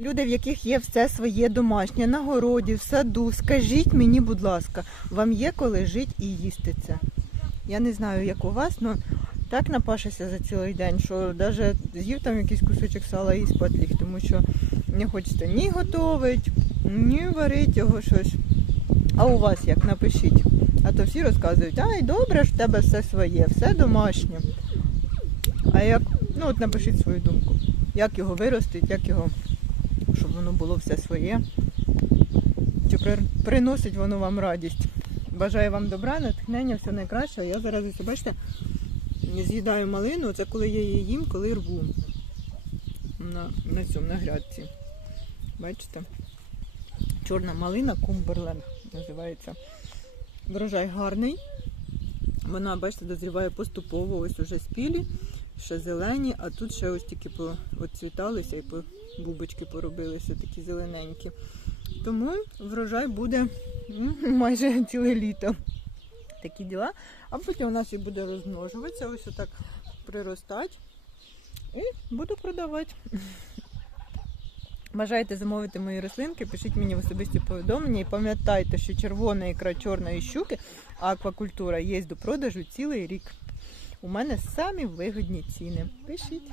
Люди, в яких є все своє домашнє, на городі, в саду, скажіть мені, будь ласка, вам є коли жити і їсти це? Я не знаю, як у вас, але так напашися за цілий день, що навіть з'їв там якийсь кусочок сала і спать ліг, тому що не хочеться ні готувати, ні варити його щось. А у вас як напишіть? А то всі розказують, ай, добре ж в тебе все своє, все домашнє. А як, ну от напишіть свою думку, як його виростить, як його, було все своє. Чи приносить воно вам радість. Бажаю вам добра, натхнення, все найкраще. Я зараз ось, бачите, з'їдаю малину, це коли я її їм, коли рву на, на цьому, на грядці. Бачите? Чорна малина Кумберленд називається. Врожай гарний. Вона, бачите, дозріває поступово, ось уже спілі, ще зелені, а тут ще ось тільки поцвіталися і по бубочки поробилися такі зелененькі. Тому врожай буде майже ціле літо. Такі діла. А потім у нас і буде розмножуватися, ось отак приростати. І буду продавати. Бажаєте замовити мої рослинки, пишіть мені в особисті повідомлення і пам'ятайте, що червона ікра чорної щуки, а аквакультура є до продажу цілий рік. У мене самі вигідні ціни. Пишіть.